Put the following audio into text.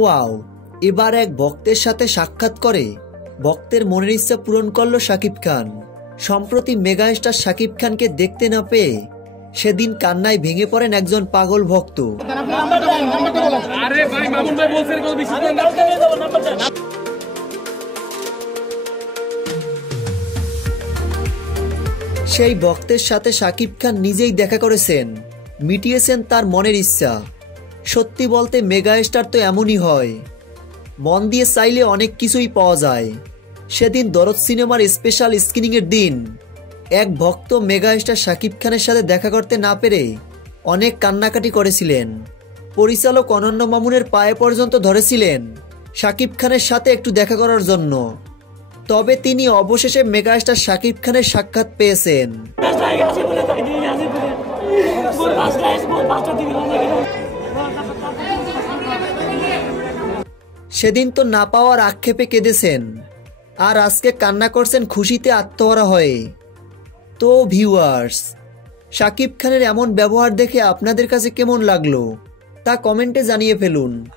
Wow, এবার এক ভক্তের সাথে সাক্ষাৎ করে ভক্তের মনের ইচ্ছা পূরণ করল শাকিব খান। সম্প্রতি মেগাস্টার শাকিব খানকে দেখতে না পেয়ে সেদিন কান্নায় ভেঙে পড়েন একজন পাগল ভক্ত। সেই ভক্তের সাথে শাকিব খান নিজেই দেখা করেছেন, মিটিয়েছেন তার মনের ইচ্ছা। সত্যি বলতে মেগাস্টার তো এমনই হয়, মন দিয়ে চাইলে অনেক কিছুই পাওয়া যায়। সেদিন দরদ সিনেমার স্পেশাল স্ক্রিনিংয়ের দিন এক ভক্ত মেগাস্টার শাকিব খানের সাথে দেখা করতে না পেরে অনেক কান্নাকাটি করেছিলেন। পরিচালক অনন্য মামুনের পায়ে পর্যন্ত ধরেছিলেন শাকিব খানের সাথে একটু দেখা করার জন্য। তবে তিনি অবশেষে মেগাস্টার শাকিব খানের সাক্ষাৎ পেয়েছেন। সেদিন তো না পাওয়ার আক্ষেপে কেঁদেছেন, আর আজকে কান্না করছেন খুশিতে আত্মহারা হয়ে। তো ভিউয়ার্স, শাকিব খানের এমন ব্যবহার দেখে আপনাদের কাছে কেমন লাগলো তা কমেন্টে জানিয়ে ফেলুন।